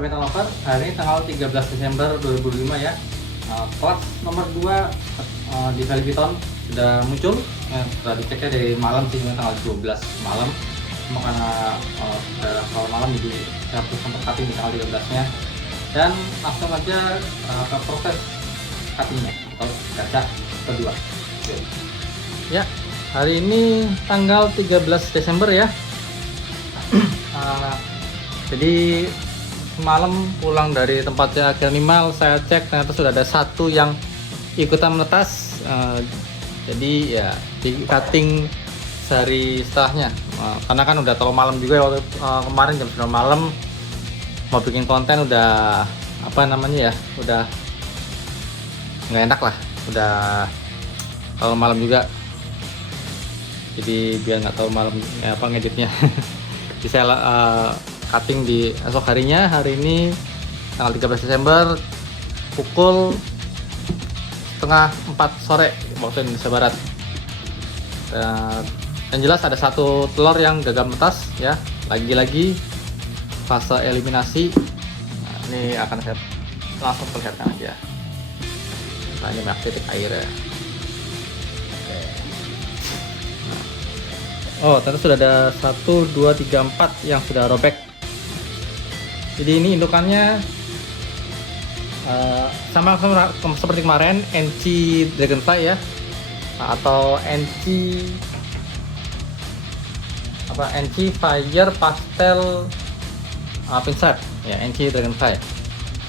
Metal Lover. Hari ini tanggal 13 Desember 2005 ya. Kelas nomor 2 di Velipiton sudah muncul. Sudah diceknya dari malam sih, tanggal 12 malam. Cuma karena kalau malam jadi saya harus sempat cutting di tanggal 13-nya. Dan langsung aja ke proses cuttingnya atau gacha kedua. Ya, hari ini tanggal 13 Desember ya. Jadi semalam pulang dari tempatnya Minimal, saya cek ternyata sudah ada satu yang ikutan menetas. Jadi ya di cutting sehari setelahnya, karena kan udah terlalu malam juga ya, waktu kemarin jam 9 malam mau bikin konten udah apa namanya ya, udah nggak enak lah, udah terlalu malam juga. Jadi biar nggak terlalu malam ngeditnya. Jadi saya cutting di esok harinya. Hari ini tanggal 13 Desember pukul setengah 4 sore waktu Indonesia Barat. Yang jelas ada satu telur yang gagal menetas ya. Lagi-lagi fase eliminasi. Nah, ini akan saya langsung perlihatkan aja. Nah, ini merah titik air ya. Oh, ternyata sudah ada 1, 2, 3, 4 yang sudah robek. Jadi ini indukannya sama seperti kemarin, NC Dragonfly ya, atau NC Fire Pastel Pinset ya, NC Dragonfly.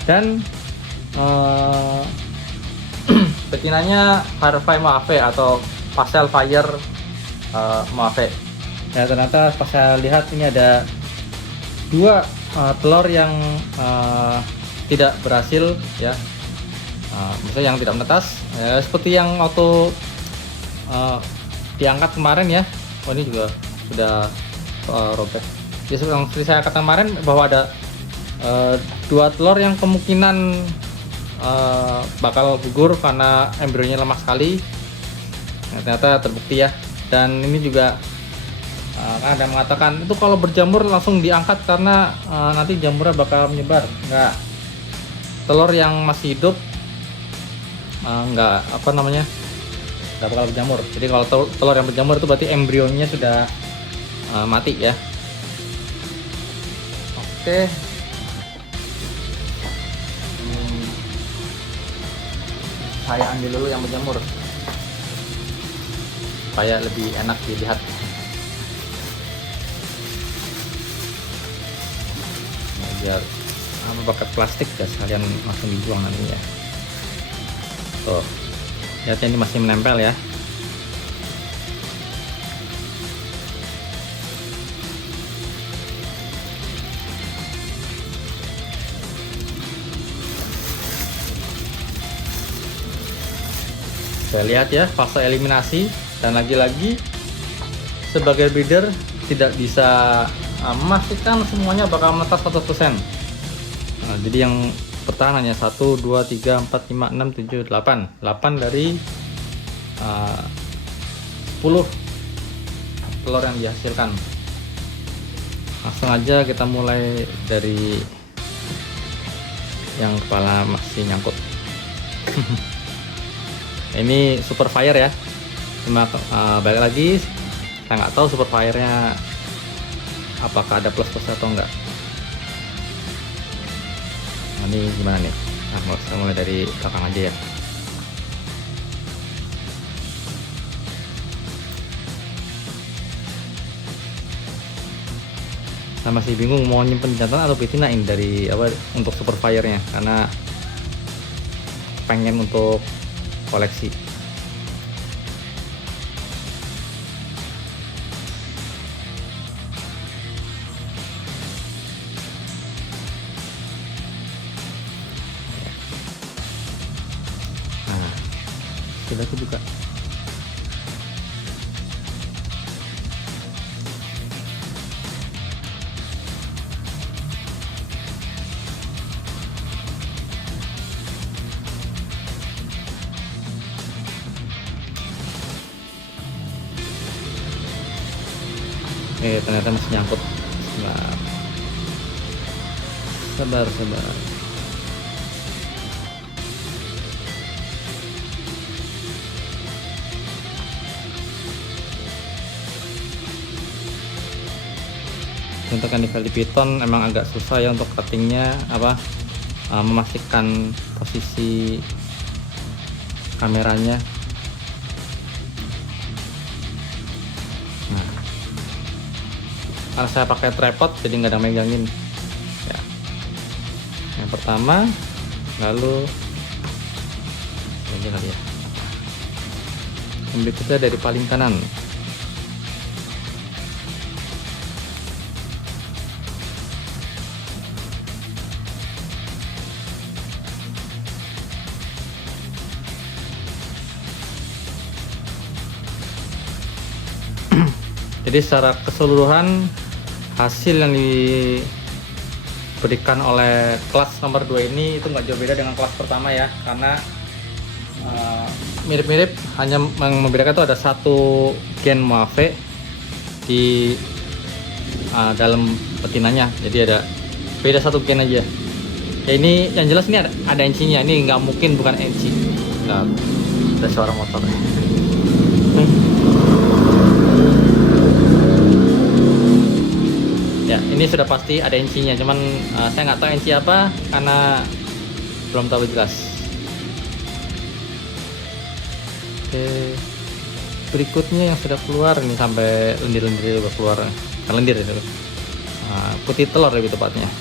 Dan betinanya Firefly Mojave atau Pastel Fire Mojave. Ya, ternyata pas saya lihat ini ada dua telur yang tidak berhasil ya, misalnya yang tidak menetas ya, seperti yang waktu diangkat kemarin ya. Oh, ini juga sudah robek. Jadi seperti saya katakan kemarin bahwa ada dua telur yang kemungkinan bakal gugur karena embrionya lemah sekali. Nah, ternyata terbukti ya. Dan ini juga kan ada yang mengatakan itu kalau berjamur langsung diangkat karena nanti jamurnya bakal menyebar. Enggak, telur yang masih hidup enggak bakal berjamur. Jadi kalau telur yang berjamur itu berarti embrionya sudah mati ya. Oke. Saya ambil dulu yang berjamur supaya lebih enak dilihat. Nah, biar pakai plastik ya, sekalian langsung dibuang nanti ya. Tuh, lihat ini masih menempel ya. Saya lihat ya fase eliminasi. Dan lagi-lagi sebagai breeder tidak bisa memastikan semuanya bakal menetas 100%. Nah, jadi yang bertahan hanya 1, 2, 3, 4, 5, 6, 7, 8 dari 10 telur yang dihasilkan. Langsung aja kita mulai dari yang kepala masih nyangkut. Ini super fire ya. Cuma balik lagi, saya nggak tahu super fire-nya apakah ada plus atau enggak. Nah, ini gimana nih? Nah, saya mulai dari belakang aja ya. Saya masih bingung mau nyimpen jantan atau betina ini dari apa untuk super fire-nya, karena pengen untuk koleksi. Sudah aku buka. Ternyata masih nyangkut. Nah, Sabar, sabar. Untuk yang di Valley Python emang agak susah ya untuk cuttingnya, memastikan posisi kameranya. Nah, karena saya pakai tripod jadi nggak ada megangin ya. Yang pertama, lalu ini kali ya. Yang berikutnya dari paling kanan. Jadi secara keseluruhan hasil yang diberikan oleh kelas nomor 2 ini itu nggak jauh beda dengan kelas pertama ya, karena mirip-mirip, hanya yang membedakan itu ada satu gen Mojave di dalam betinanya, jadi ada beda satu gen aja. Ya ini yang jelas ini ada encinya, ini nggak mungkin bukan enci. Nah, ada suara motor. Ya, ini sudah pasti ada encinya, cuman saya nggak tahu enci apa karena belum tahu jelas. Oke, berikutnya yang sudah keluar ini sampai lendir-lendir udah keluar, lendir itu, putih telur lebih tepatnya.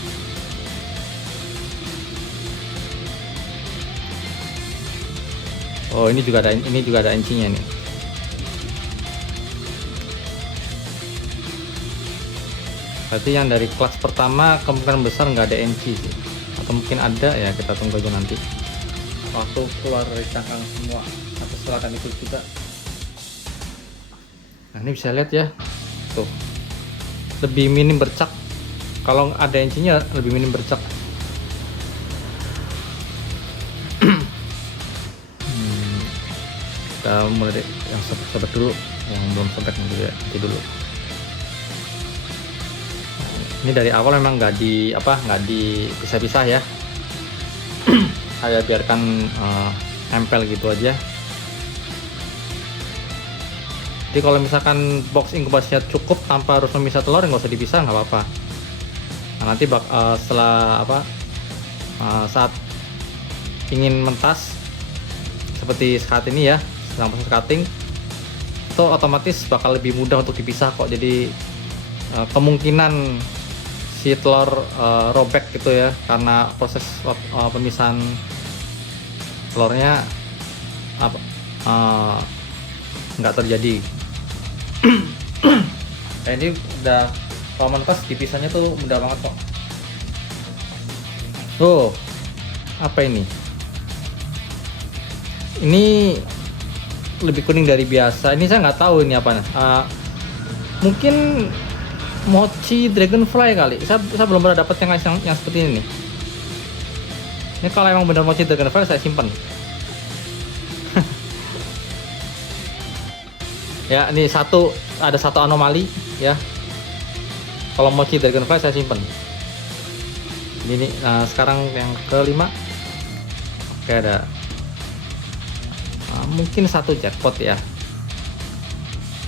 Oh, ini juga ada encinya nih. Berarti yang dari kelas pertama kemungkinan besar nggak ada NC sih, atau mungkin ada ya, kita tunggu aja nanti waktu keluar dari cangkang semua, atau silakan ikut juga. Nah, ini bisa lihat ya, tuh lebih minim bercak, kalau ada NC-nya lebih minim bercak. Kita mulai dari yang sobat dulu, yang belum sobek nanti dulu. Ini dari awal memang nggak dipisah-pisah ya. Saya biarkan nempel gitu aja. Jadi kalau misalkan box inkubasinya cukup tanpa harus memisah telur, nggak usah dipisah, nggak apa-apa. Nah, nanti setelah saat ingin mentas seperti saat ini ya, sedang proses cutting, itu otomatis bakal lebih mudah untuk dipisah kok. Jadi kemungkinan si telur robek gitu ya, karena proses pemisahan telurnya nggak terjadi. Nah, ini udah kalau mentas dipisahnya tuh mudah banget kok. Oh, apa ini? Ini lebih kuning dari biasa. Ini saya nggak tahu ini apa. Mungkin mochi dragonfly kali. Saya belum pernah dapat yang seperti ini. Ini kalau emang benar mochi dragonfly saya simpan. Ya, ini ada satu anomali ya. Kalau mochi dragonfly saya simpan. Ini sekarang yang kelima. Oke, ada mungkin satu jackpot ya.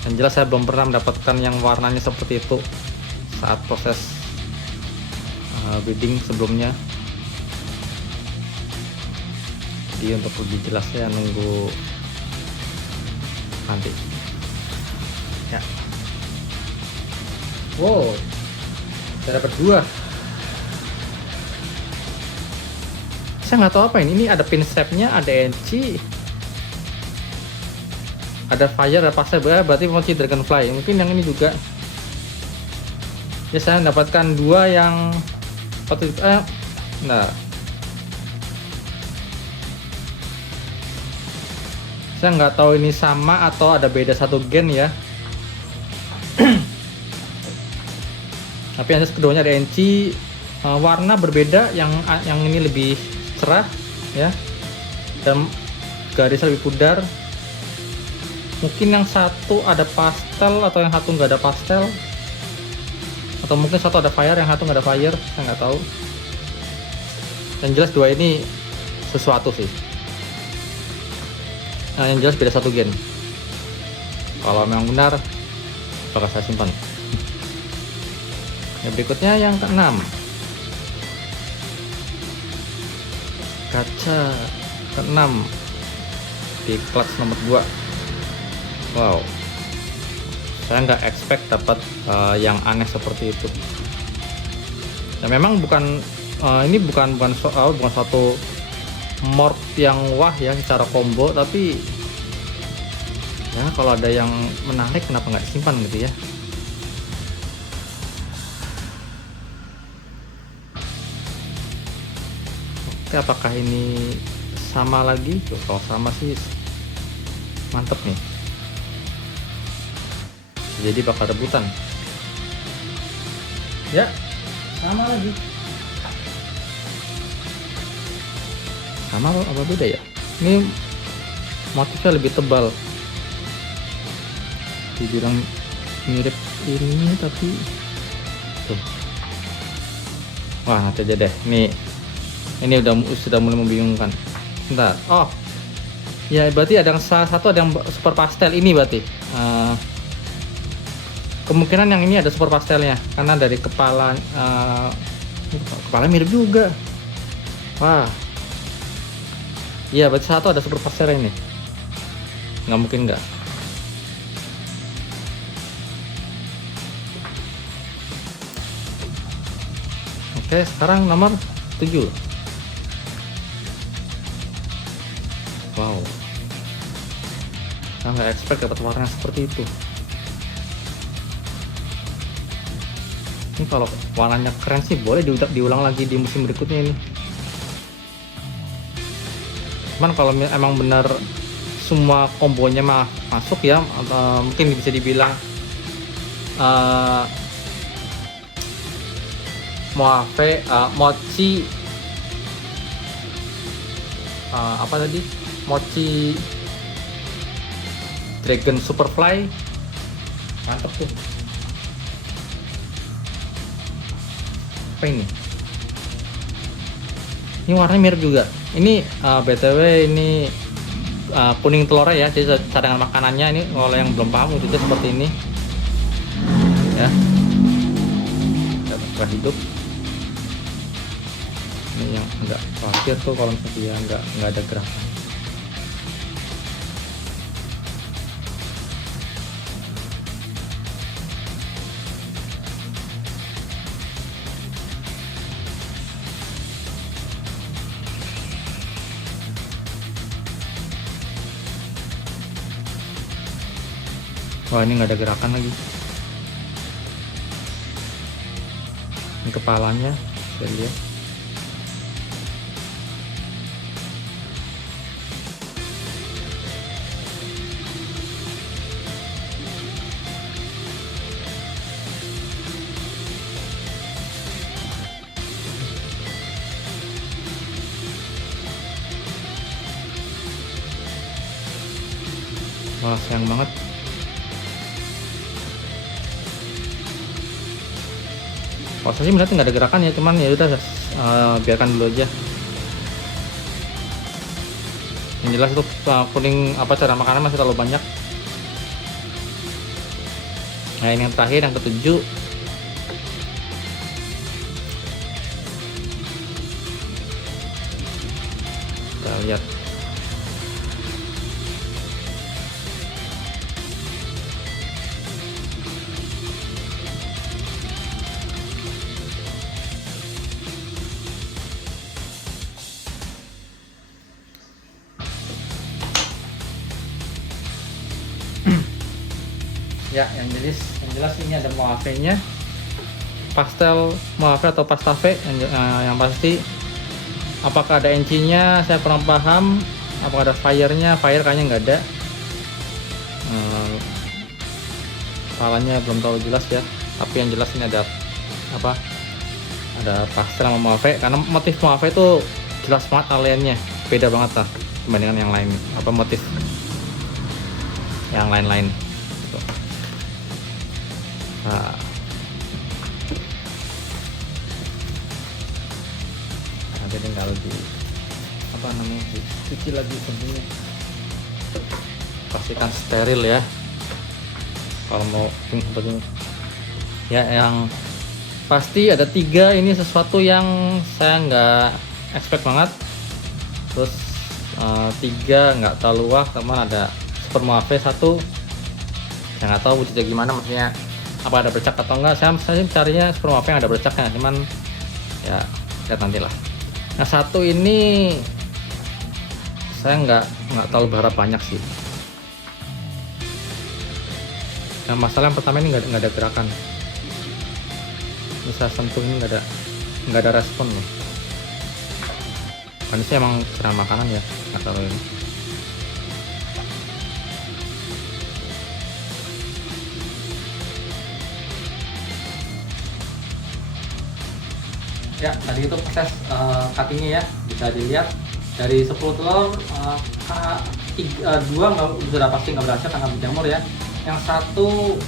Yang jelas saya belum pernah mendapatkan yang warnanya seperti itu saat proses breeding sebelumnya. Jadi untuk lebih jelas saya nunggu nanti ya. Wow, saya dapat 2. Saya nggak tahu apa ini ada pin strapnya, ada NC, ada fire, ada pastel, berarti mochi dragonfly. Mungkin yang ini juga ya. Saya mendapatkan 2 yang nah, saya nggak tahu ini sama atau ada beda satu gen ya. Tapi yang keduanya ada NC, warna berbeda, yang ini lebih cerah ya, dan garisnya lebih pudar. Mungkin yang satu ada pastel atau yang satu nggak ada pastel, atau mungkin satu ada fire yang satu nggak ada fire, saya nggak tahu. Yang jelas dua ini sesuatu sih. Nah, yang jelas beda 1 gen. Kalau memang benar, bakal saya simpan. Yang berikutnya yang ke-6. Kaca ke-6 di clutch nomor 2. Wow, saya nggak expect dapat yang aneh seperti itu. Dan memang bukan ini bukan suatu morph yang wah ya secara combo, tapi ya kalau ada yang menarik kenapa nggak disimpan gitu ya. Oke, apakah ini sama lagi? Tuh, kalau sama sih mantep nih, jadi bakal rebutan ya. Sama lagi, sama apa beda ya? Ini motifnya lebih tebal, dibilang mirip ini tapi tuh. Wah, nanti aja deh. Ini sudah mulai membingungkan. Bentar. Oh ya, berarti ada salah satu ada yang super pastel ini berarti. Kemungkinan yang ini ada super pastelnya karena dari kepala mirip juga. Wah, iya berarti satu ada super pastel ini. Nggak mungkin nggak. Oke, sekarang nomor 7. Wow, saya nggak expect dapat warna seperti itu. Ini kalau warnanya keren sih boleh diulang lagi di musim berikutnya ini. Cuman kalau emang benar semua kombonya masuk ya, mungkin bisa dibilang mochi apa tadi, mochi dragon superfly, mantep tuh. Apa ini? Ini warnanya mirip juga. Ini btw ini kuning telurnya ya, jadi cadangan makanannya. Ini kalau yang belum paham itu seperti ini ya, dapat hidup. Ini yang enggak khawatir tuh kalau misalnya dia enggak ada gerakan. Wah, ini nggak ada gerakan lagi. Ini kepalanya, saya lihat. Wah, sayang banget. Kalau saya sih melihat nggak ada gerakan ya, cuman ya udah biarkan dulu aja. Yang jelas itu kuning cara makanan masih terlalu banyak. Nah, ini yang terakhir, yang ke-7. Kita lihat. Ya, yang jelas ini ada Moave-nya, pastel Moave atau pastave. Yang pasti apakah ada NC-nya saya kurang paham. Apakah ada fire-nya? Fire kayaknya nggak ada. Kepalanya belum terlalu jelas ya, tapi yang jelas ini ada pastel sama Moave, karena motif Moave itu jelas banget aliennya, beda banget lah dibandingkan yang lain, motif yang lain-lain. nanti tinggal di dicuci lagi tentunya, pastikan steril ya kalau mau begini ya. Yang pasti ada 3 ini sesuatu yang saya nggak expect banget. Terus 3 nggak terlalu wah, teman. Ada Super Mojave 1, saya nggak tahu wujudnya gimana, maksudnya apa ada bercak atau enggak. Saya carinya Super Mojave yang ada bercaknya, cuman ya lihat nantilah. Nah, 1 ini saya nggak terlalu berharap banyak sih. Nah, masalah yang pertama ini nggak ada gerakan. Bisa sentuh ini nggak ada respon loh. Ini sih emang kira makanan ya, nggak tahu ini. Ya, tadi itu proses cuttingnya ya, bisa dilihat dari 10 telur 2 sudah pasti nggak berhasil karena berjamur ya. Yang 1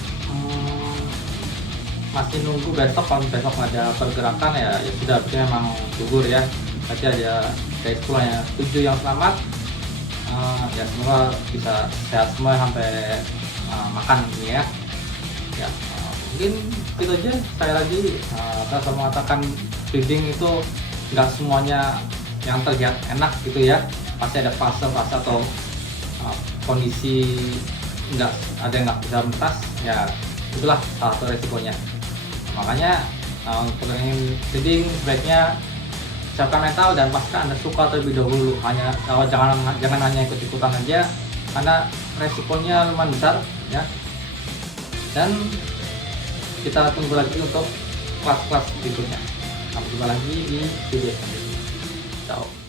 masih nunggu besok, kalau besok nggak ada pergerakan ya sudah, berarti memang gugur ya. Berarti ada guys pula yang 7 yang selamat. Ya semoga bisa sehat semua sampai makan ini ya. Ya mungkin itu aja. Saya lagi saya selalu mengatakan breeding itu nggak semuanya yang terlihat enak gitu ya, pasti ada fase-fase atau kondisi nggak ada yang nggak bisa mentas ya, itulah salah satu resikonya. Makanya untuk yang breeding sebaiknya siapkan mental dan pastikan Anda suka terlebih dahulu. Jangan hanya ikut-ikutan aja, karena resikonya lumayan besar ya. Dan kita tunggu lagi untuk kelas-kelas berikutnya. Sampai jumpa lagi di video selanjutnya. Ciao.